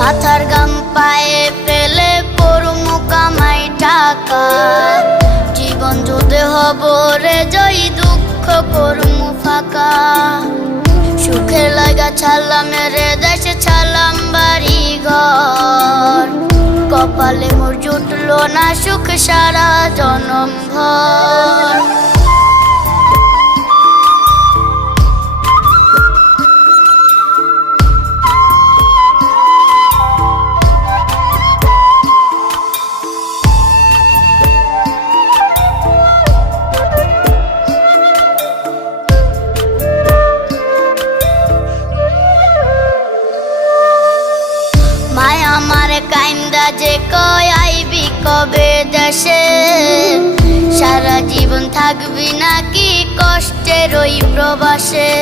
মাথার গাম পায়ে ফেলে পড়মু কামাই টাকা, জীবন যুদ্ধে হব রে জয়ী, দুঃখ করমু ফাঁকা। সুখের লাগা ছাড়লাম রে দেশে, ছাড়লাম বাড়ি ঘর, কপালে মোর জুটলো না সুখ সারা জনম ভর। মায় আমার কাইন্দা যে কয় আইবি কবে দেশে, সারা জীবন থাকবি নাকি কষ্টের ওই প্রবাসে।